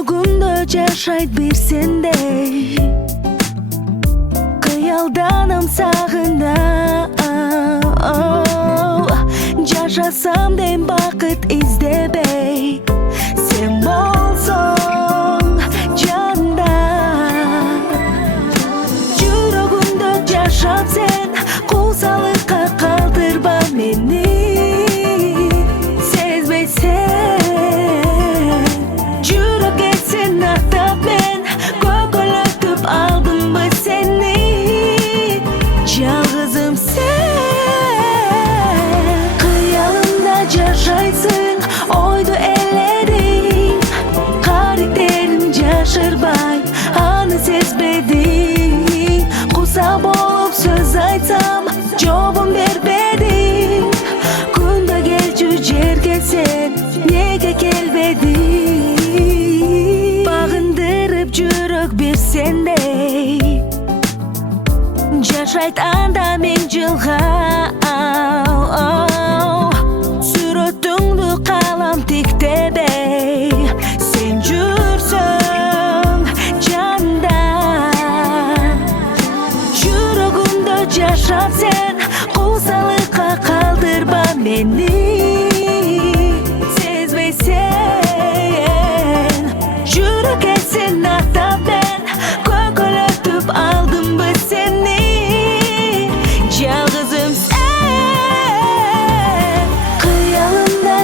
Жүрөгүмдө жашайт бир сендей, кыялданам сагында. Жашасам дейм бакыт издебей, сен болсоң жанымда. Жүрөгүмдө жашап сен, куусалыкка калтырба мени. Oydu ellerim, karakterim şaşırbay, anı sezbedin. Kusa bolup söz aytsam, cevabım berбедin. Күндө келчү жерге sen, неге келбедин? Багындырып жүрөк бир сендей, жашайт анда миң жылга. Kalam tiktebey, sen жүрсөң жанда. Жүрөгүмдө жашап сен, куусалыкка калтырба мени. Сезбейсен, жүрөккө сен аттап мен, көкөлөтүп алдымбы сени. Жалгызым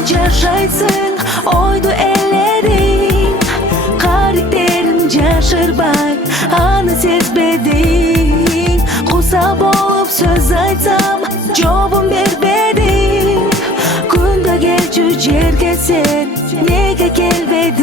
жашайсың, ойду эллерим, karakтерим жашырбай, аны сезбедин. Куса болуп сөз айтсам, жообун бербедин. Күндө келчү жерге сен, неге келбедин?